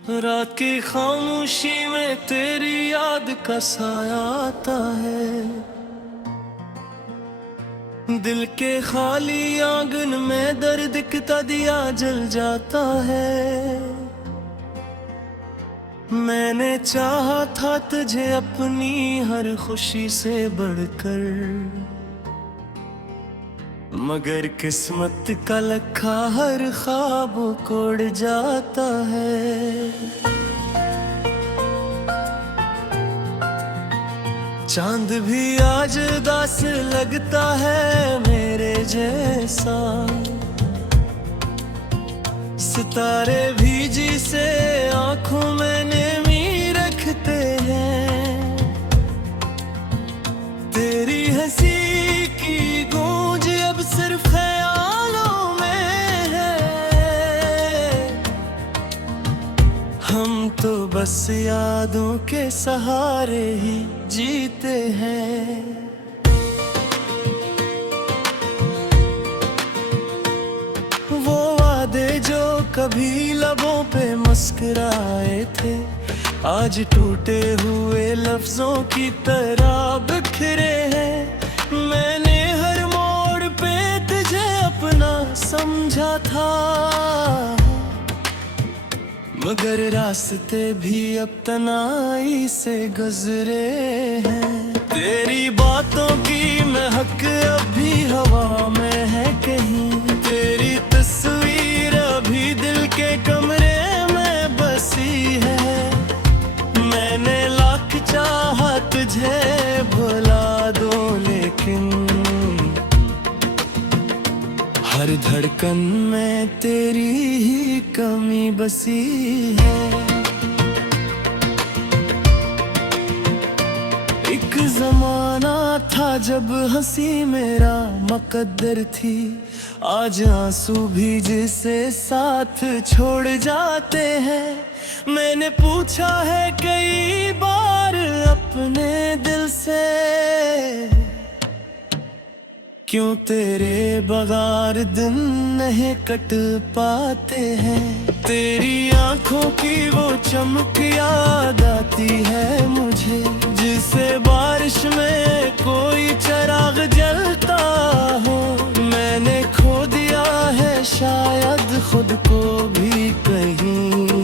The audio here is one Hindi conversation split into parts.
रात की खामोशी में तेरी याद का साया आता है। दिल के खाली आंगन में दर्द का दिया जल जाता है। मैंने चाहा था तुझे अपनी हर खुशी से बढ़कर, मगर किस्मत का लखा हर ख्वाब कोड़ जाता है। चांद भी आज उदास लगता है मेरे जैसा, सितारे भी जिसे आंखों में नेमी रखते हैं। तेरी हंसी की गूंज अब सिर्फ ख्यालों में है। हम तो बस यादों के सहारे ही जीते हैं। वो वादे जो कभी लबों पे मुस्कुराए थे, आज टूटे हुए लफ्जों की तरह बिखरे हैं। मैंने हर मोड़ पे तुझे अपना समझा था, मगर रास्ते भी अब तन्हाई से गुजरे हैं। तेरी बातों की महक अब भी हवा में है कहीं, तेरी तस्वीर अभी दिल के कमरे में बसी है। मैंने लाख चाहा तुझे भुला दो, लेकिन हर धड़कन में तेरी ही कमी बसी है। एक जमाना था जब हंसी मेरा मुकद्दर थी, आज आंसू भी जिसे साथ छोड़ जाते हैं। मैंने पूछा है कई बार अपने दिल से, क्यों तेरे बगैर दिन नहीं कट पाते हैं। तेरी आंखों की वो चमक याद आती है मुझे, जिसे बारिश में कोई चिराग जलता हो। मैंने खो दिया है शायद खुद को भी कहीं,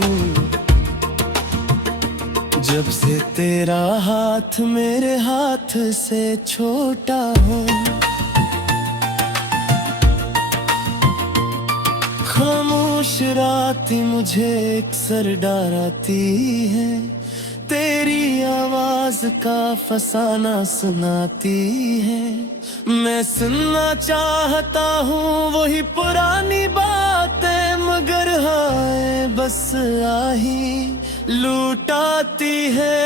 जब से तेरा हाथ मेरे हाथ से छोटा हो। खामोश रात मुझे एक सर डराती है, तेरी आवाज का फसाना सुनाती है। मैं सुनना चाहता हूँ वही पुरानी बातें, मगर हाय बस आही लुटाती है।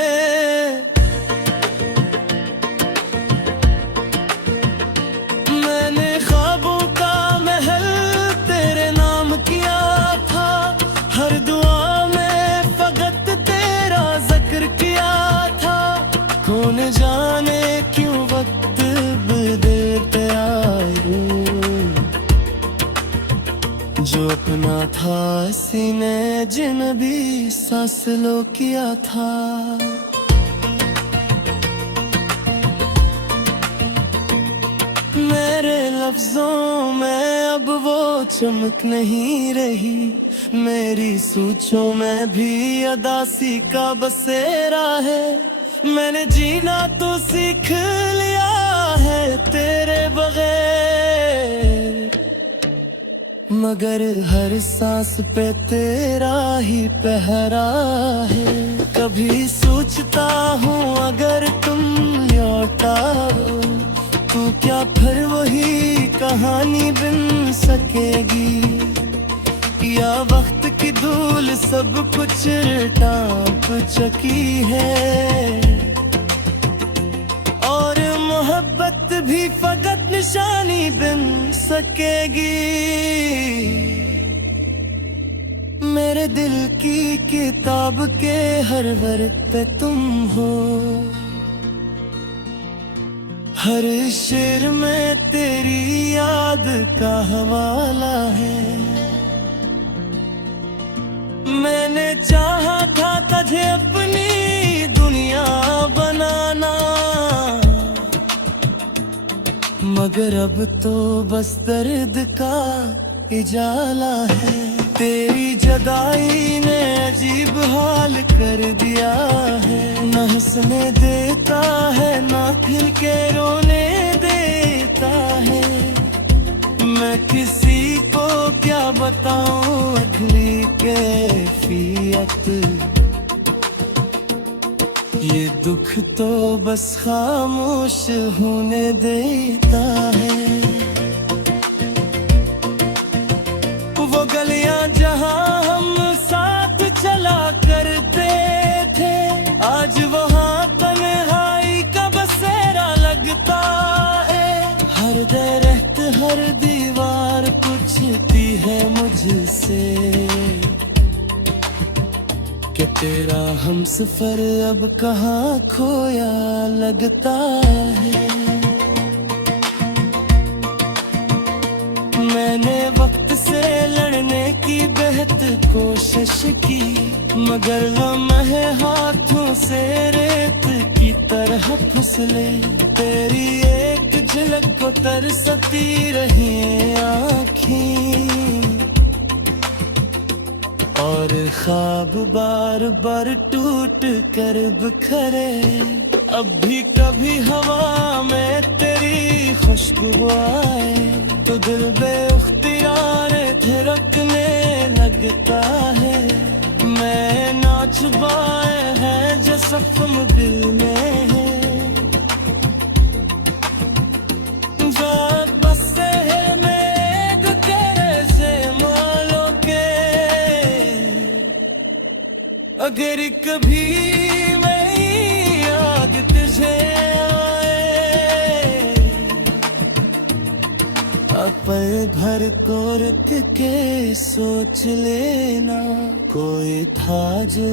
मैंने ख्वाबों का महल तेरे नाम किया था, हर दुआ में फकत तेरा जिक्र किया था। कौन जाने क्यों वक्त बदलते आए, जो अपना था सीने जिन भी सांस लो किया था। मेरे लफ्जों में अब वो चमक नहीं रही, मेरी सोचों में भी अदासी का बसेरा है। मैंने जीना तो सीख लिया है तेरे बगैर, मगर हर सांस पे तेरा ही पहरा है। कभी सोचता हूँ अगर तुम लौटाओ, तू क्या फिर वही कहानी बन सकेगी, या वक्त की धूल सब कुछ टाँप चुकी है। और मोहब्बत भी फकत निशानी बन सकेगी। मेरे दिल की किताब के हर वर्ड पे तुम हो, हर शेर में तेरी याद का हवाला है। मैंने चाहा मगर अब तो बस दर्द का इजाला है। तेरी जदाई ने अजीब हाल कर दिया है, न हंसने देता है ना खिल के रोने देता है। मैं किसी को क्या बताऊं अगली कैफियत, ये दुख तो बस खामोश होने देता है। वो गलियां जहां हम साथ चला करते थे, आज वहां तन्हाई का बसेरा लगता है। हर दरख्त हर दीवार पूछती है मुझसे कि तेरा हमसफर अब कहाँ खोया लगता है। मैंने वक्त से लड़ने की बेहद कोशिश की, मगर लम्हे हाथों से रेत की तरह फिसले। तेरी एक झलक को तरसती रही आँखें, और ख्वाब बार बार टूट कर बिखरे। अब भी कभी हवा में तेरी खुशबू आए तो दिल बेख्तियार थिरकने लगता है। मैं नाच पाए हैं जो जख्म दिल में है, बसते हैं मेघ तेरे से मालो के। अगर कभी मेरी याद तुझे आए, पल भर को रुक के सोच लेना, कोई था जो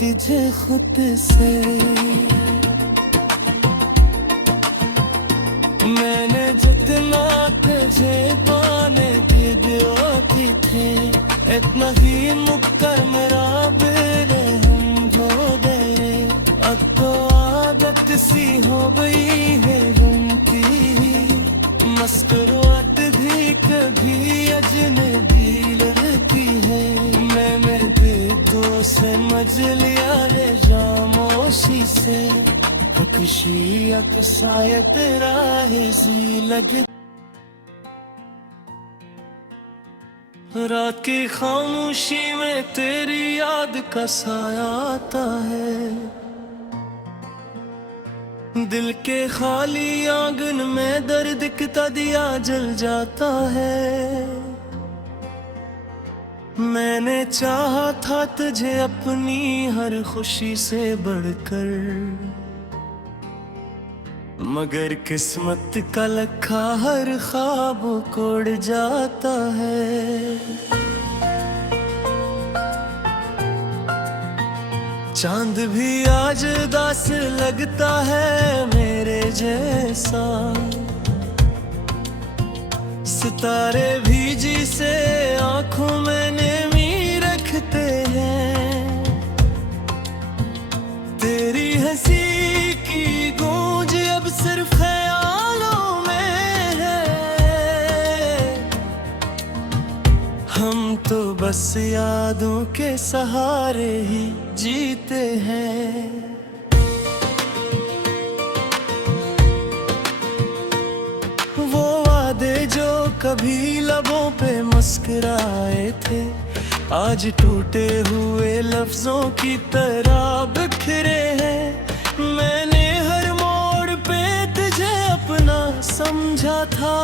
तुझे खुद से। मैंने जितना तुझे पाने दिए थे, इतना ही मुक्कर मेरा बेरे हम धो दे। अब तो आदत सी हो गई है घूमती, मस्कुराहट भी कभी अजनबी लगती है। मैं दिल से मज लिया है खामोशी से, खुशी शायद राही लगे। रात की खामोशी में तेरी याद का साया आता है, दिल के खाली आंगन में दर्द का दिया जल जाता है। मैंने चाहा था तुझे अपनी हर खुशी से बढ़कर, मगर किस्मत का लखा हर ख्वाब कोड़ जाता है। चांद भी आज उदास लगता है मेरे जैसा, सितारे भी जिसे आंखों में नेमी रखते हैं। तेरी हंसी की गूंज अब सिर्फ ख्यालों में है, हम तो बस यादों के सहारे ही जीते हैं। वो वादे जो कभी लबों पे मुस्कुराए थे, आज टूटे हुए लफ्जों की तरह बिखरे हैं। मैंने हर मोड़ पे तुझे अपना समझा था,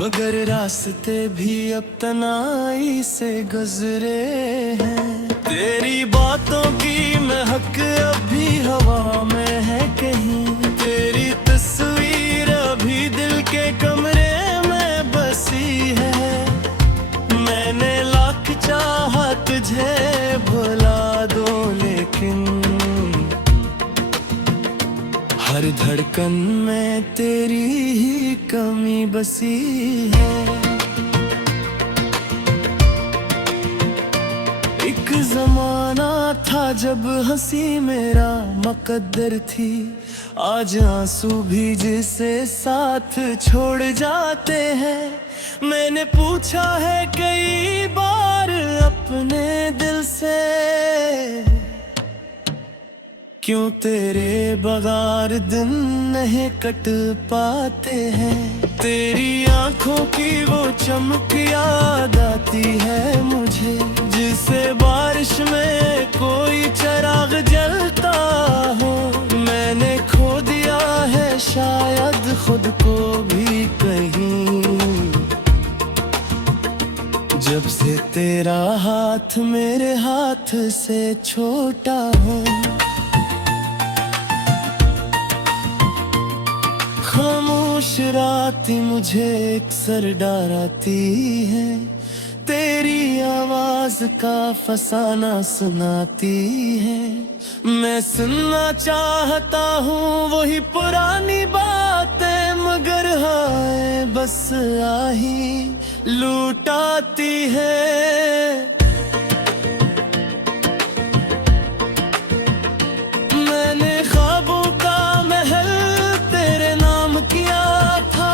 मगर रास्ते भी अब तन्हाई से गुजरे हैं। तेरी बातों की महक अब भी हवा में है कहीं, तेरी तस्वीर अभी दिल के कमरे में बसी है। मैंने लाख चाहा तुझे भुला दो, लेकिन हर धड़कन में तेरी ही कमी बसी है। एक जमाना था जब हंसी मेरा मुकद्दर थी, आज आंसू भी जिसे साथ छोड़ जाते हैं। मैंने पूछा है कई बार अपने दिल से, क्यों तेरे बगैर दिन नहीं कट पाते हैं। तेरी आंखों की वो चमक याद आती है मुझे, जिसे बारिश में कोई चिराग जलता हो। मैंने खो दिया है शायद खुद को भी कहीं, जब से तेरा हाथ मेरे हाथ से छोटा हो। खामोश रात मुझे अक्सर डराती है, तेरी आवाज का फसाना सुनाती है। मैं सुनना चाहता हूँ वही पुरानी बातें, मगर हाय बस आही लूटाती है। मैंने ख्वाबों का महल तेरे नाम किया था,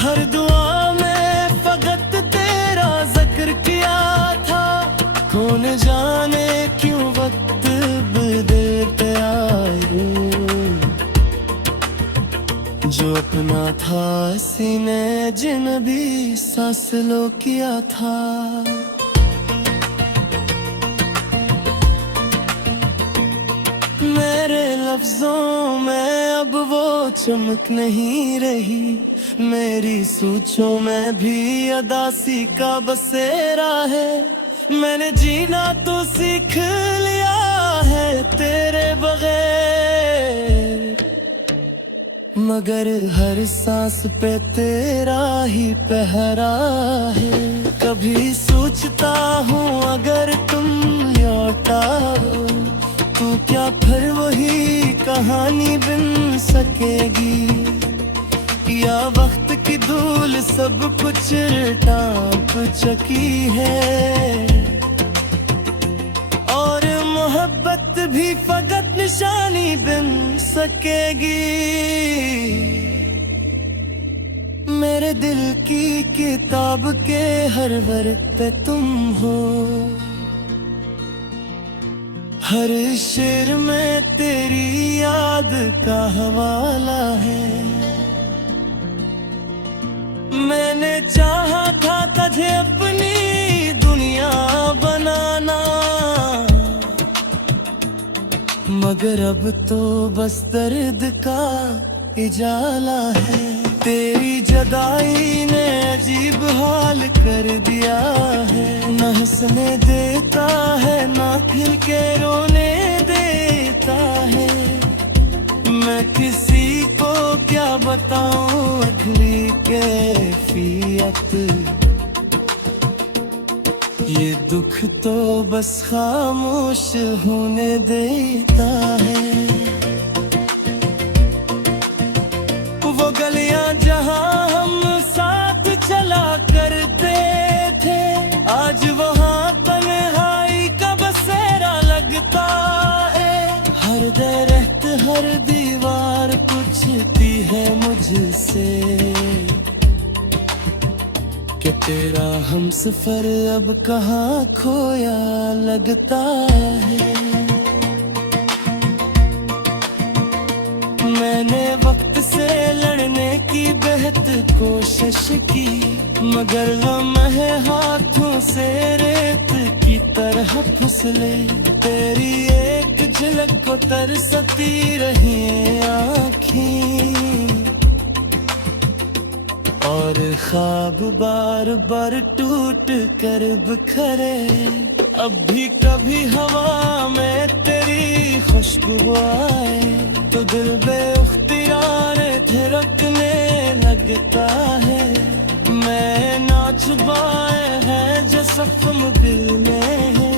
हर दुआ में फकत तेरा जिक्र किया था। कौन जाने क्यों वक्त बदलते आए, जो अपना था सीने जिन भी सांस लो किया था। मेरे लफ्जों में अब वो चमक नहीं रही, मेरी सोचों में भी अदासी का बसेरा है। मैंने जीना तो सीख लिया है तेरे बगैर, मगर हर सांस पे तेरा ही पहरा है। कभी सोचता हूँ अगर तुम लौट आओ तो क्या फिर वही कहानी बन सकेगी, या वक्त की धूल सब कुछ टाँप चुकी है। और मोहब्बत भी फकत निशानी बन सकेगी। मेरे दिल की किताब के हर वर्ड पे तुम हो, हर शेर में तेरी याद का हवाला है। मैंने चाहा था तुझे अपनी दुनिया बनाना, मगर अब तो बस दर्द का इजाला है। तेरी जुदाई ने अजीब हाल कर दिया है, न हंसने देता है ना खिल के रोने देता है। मैं किसी को क्या बताऊं अगली कैफियत, ये दुख तो बस खामोश होने देता है। वो गलियां जहां हम साथ चला करते थे, आज वहां तन्हाई का बसेरा लगता है। हर दरख्त हर दीवार पूछती है मुझसे कि तेरा हमसफर अब कहाँ खोया लगता है। मैंने वक्त से लड़ने की बेहद कोशिश की, मगर लम्हे हाथों से रेत की तरह फिसले। तेरी एक झलक को तरसती रही आँखें, और ख्वाब बार बार टूट कर बिखरे। अब भी कभी हवा में तेरी खुशबू आए तो दिल बेख्तियार थिरकने लगता है। मैं ना छुपाए हैं जो जख्म दिल में है,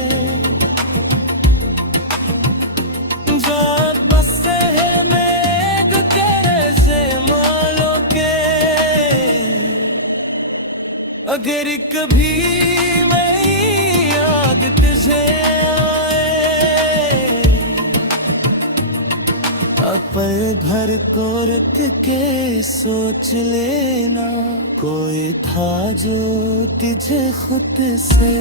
जो बसे है मेघ तेरे से मालो के। अगर कभी मेरी याद तुझे आए पल भर को रुक के सोच लेना, कोई था जो तुझे खुद से।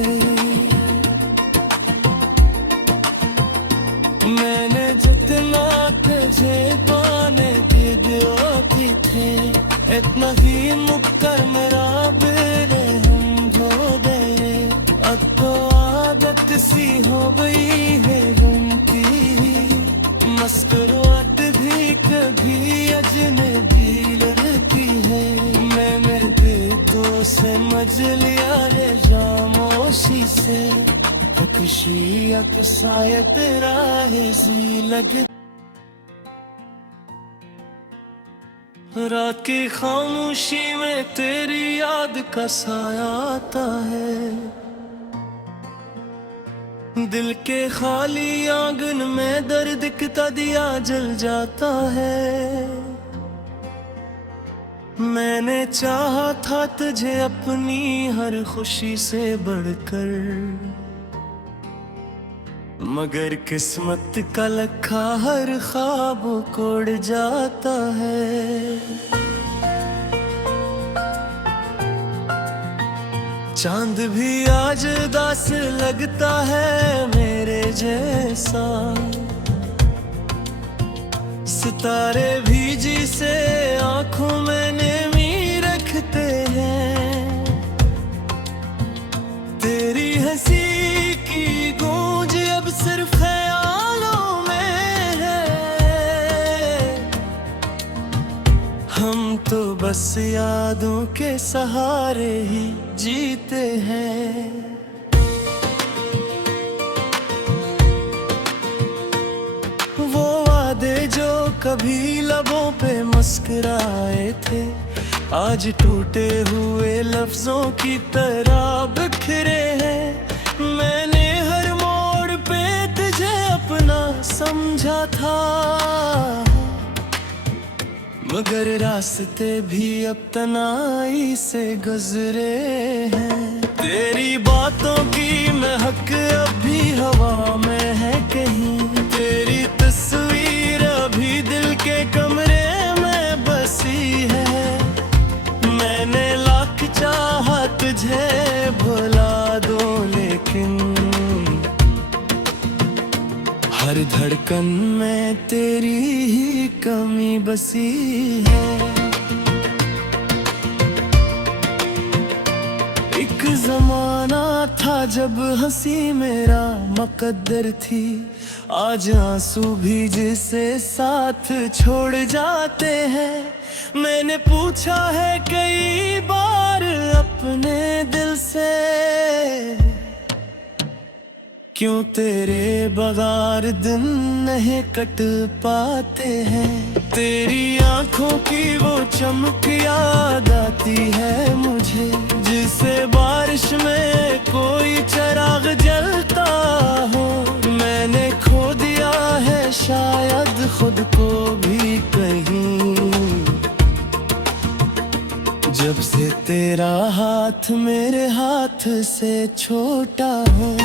मैंने जितना तुझे पाने की थे, इतना ही मुक्कर मेरा बेरे हम धो दे। अब तो आदत सी हो गई है उनकी, मस्कुराहट भी कभी अजनबी लगती है। मैंने दिल को समझ लिया है खामोशी से, खुशी अब शायद राह जी लगे। रात की खामोशी में तेरी याद का साया आता है, दिल के खाली आंगन में दर्द का दिया जल जाता है। मैंने चाहा था तुझे अपनी हर खुशी से बढ़कर, मगर किस्मत का लखा हर ख्वाब कोड़ जाता है। चांद भी आज उदास लगता है मेरे जैसा, सितारे भी जिसे आंखों में नेमी रखते हैं। तेरी हंसी की गूंज अब सिर्फ ख्यालों में है, हम तो बस यादों के सहारे ही जीते हैं। वो वादे जो कभी लबों पे मुस्कुराए थे, आज टूटे हुए लफ्जों की तरह बिखरे हैं। मैंने हर मोड़ पे तुझे अपना समझा था, मगर रास्ते भी अब तन्हाई से गुजरे हैं। तेरी बातों की महक अब भी हवा में है कहीं, तेरी तस्वीर अभी दिल के कमरे में बसी है। मैंने लाख चाहा तुझे भुला दो, लेकिन हर धड़कन में तेरी ही कमी बसी है। एक जमाना था जब हंसी मेरा मुकद्दर थी, आज आंसू भी जिसे साथ छोड़ जाते हैं। मैंने पूछा है कई बार अपने दिल से, क्यों तेरे बगैर दिन नहीं कट पाते हैं। तेरी आंखों की वो चमक याद आती है मुझे, जिसे बारिश में कोई चिराग जलता हो। मैंने खो दिया है शायद खुद को भी कहीं, जब से तेरा हाथ मेरे हाथ से छोटा हो।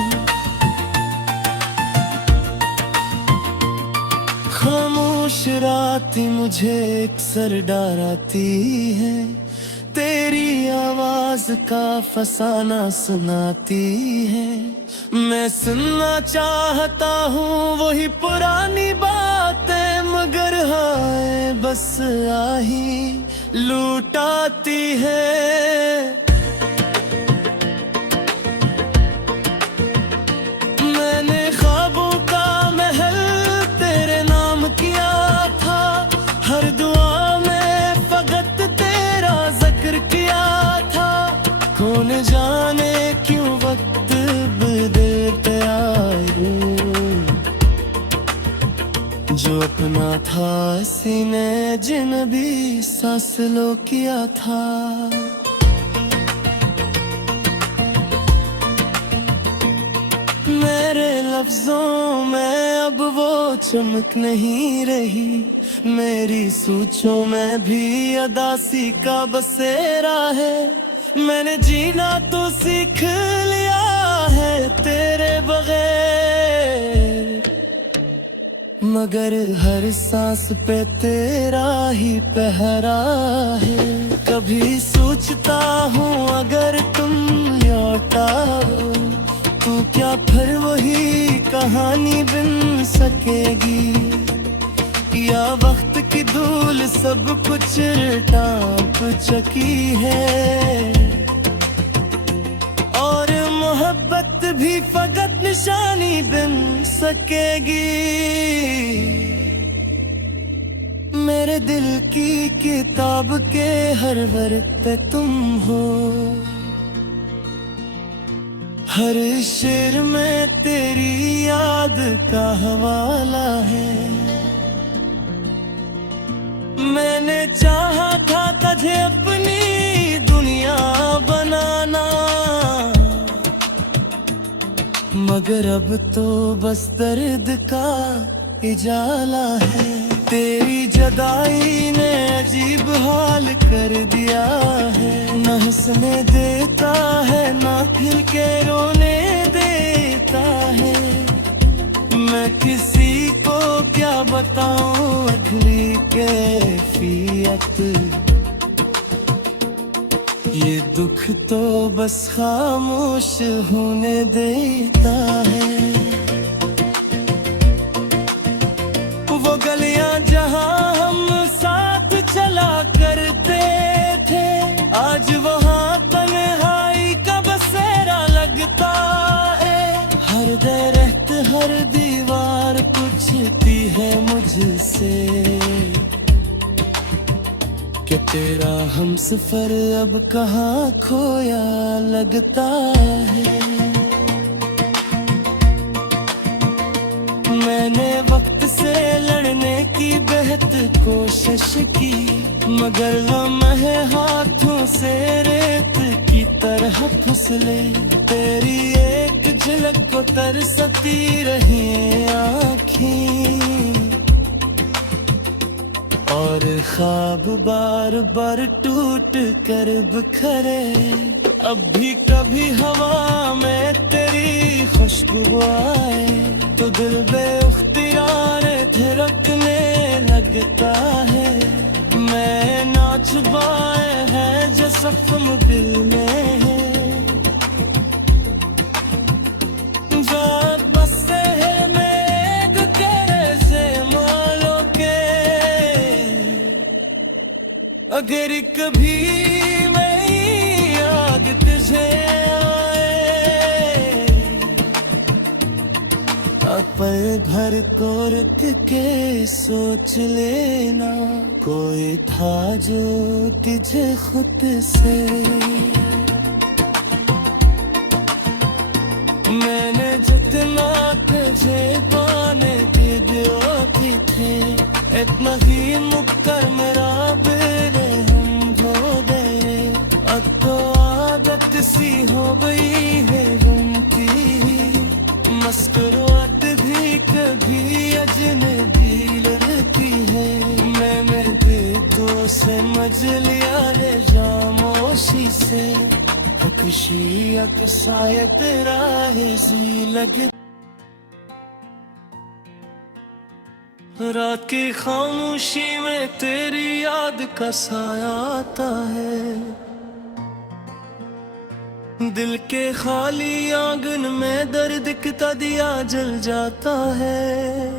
खामोश रात मुझे अक्सर डराती है, तेरी आवाज का फसाना सुनाती है। मैं सुनना चाहता हूँ वही पुरानी बातें, मगर हाय बस आही लूटाती है। मैंने ख्वाबों का महल तेरे नाम किया था, हर दुआ में फकत तेरा जिक्र किया था। कौन जाने क्यों वक्त बदलते आए, जो अपना था सीने जिन भी सांस लो किया था। मेरे लफ्जों में अब वो चमक नहीं रही, मेरी सोचों में भी अदासी का बसेरा है। मैंने जीना तो सीख लिया है तेरे बगैर, मगर हर सांस पे तेरा ही पहरा है। कभी सोचता हूँ अगर तुम लौटाओ तो क्या फिर वही कहानी बन सकेगी, या वक्त की धूल सब कुछ टाँप चुकी है। और मोहब्बत भी फकत निशानी बन सकेगी। मेरे दिल की किताब के हर वर्ड पे तुम हो, हर शेर में तेरी याद का हवाला है। मैंने चाहा था तुझे अपनी दुनिया बनाना, मगर अब तो बस दर्द का इजाला है। तेरी जुदाई ने अजीब हाल कर दिया है, न हंसने देता है न खिल के रोने देता है। मैं किसी को क्या बताऊं अगली कैफियत, ये दुख तो बस खामोश होने देता है। वो गलियां जहां हम साथ चला करते थे, आज वहां तन्हाई का बसेरा लगता है। हर दरख्त हर दीवार पूछती है मुझसे कि तेरा हमसफर अब कहाँ खोया लगता है। मैंने वक्त से लड़ने की बेहद कोशिश की, मगर लम्हे हाथों से रेत की तरह फिसले। तेरी एक झलक को तरसती रही आँखें, और ख्वाब बार बार टूट कर बिखरे। अब भी कभी हवा में तेरी खुशबू आए तो दिल बेख्तियार थिरकने लगता है। मैं ना छुपाए हैं जो जख्म दिल में है, अगर कभी मेरी याद तुझे आए, पल भर को रुक के सोच लेना, कोई था जो तुझे खुद से। मैंने जितना तुझे पाने की होती थे, इतना ही मुक्कर मेरा बेरे हम धो दे। अब तो आदत सी हो गई है उनकी, मस्कुराहट भी कभी अजनबी लगती है। मैंने दिल को समझ लिया है खामोशी से, खुशी अक्सायत राहे जी लगे। रात की खामोशी में तेरी याद का साया आता है, दिल के खाली आंगन में दर्द का दिया जल जाता है।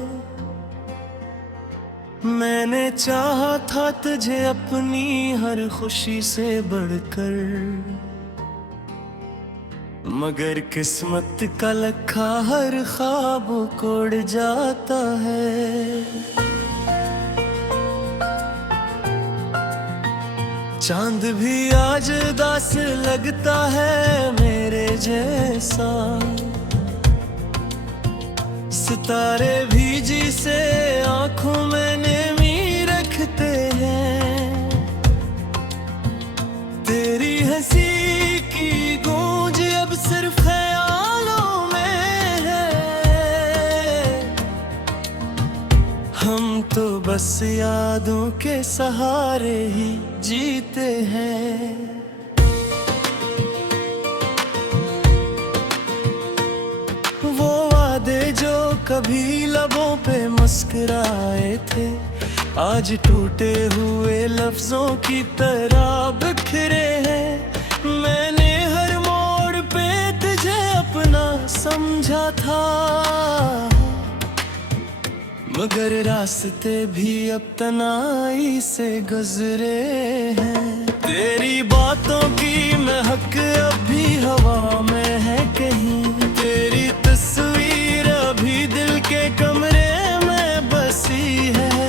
मैंने चाहा था तुझे अपनी हर खुशी से बढ़कर, मगर किस्मत का लखा हर ख्वाब कोड़ जाता है। चांद भी आज उदास लगता है मेरे जैसा, सितारे भी जी से आंखों में नेमी रखते हैं। तेरी हंसी की गूंज अब सिर्फ ख्यालों में है, हम तो बस यादों के सहारे ही जीते हैं। वो वादे जो कभी लबों पे मस्क टकराए थे, आज टूटे हुए लफ्जों की तरह बिखरे हैं। मैंने हर मोड़ पे तुझे अपना समझा था, मगर रास्ते भी अब तन्हाई से गुजरे हैं। तेरी बातों की महक अभी हवा में है कहीं, तेरी तस्वीर अभी दिल के कमरे में बसी है।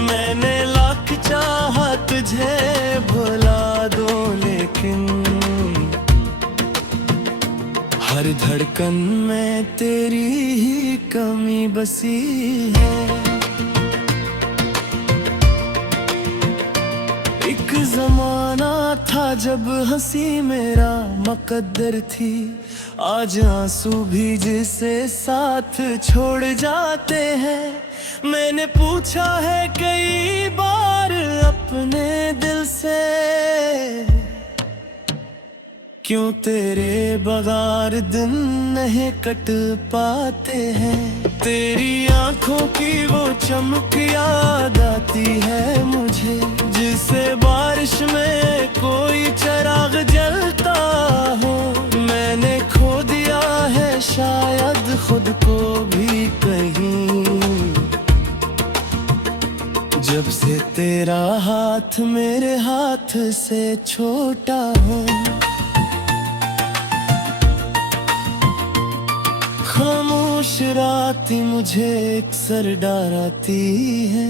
मैंने लाख चाहा तुझे भुला दो, लेकिन हर धड़कन में तेरी ही कमी बसी है। एक जमाना था जब हंसी मेरा मुकद्दर थी, आज आंसू भी जिसे साथ छोड़ जाते हैं। मैंने पूछा है कई बार अपने दिल से, क्यों तेरे बगैर दिन नहीं कट पाते हैं। तेरी आंखों की वो चमक याद आती है मुझे, जिसे बारिश में कोई चिराग जलता हो। मैंने खो दिया है शायद खुद को भी कहीं, जब से तेरा हाथ मेरे हाथ से छोटा हो। खामोश रात मुझे अक्सर डराती है।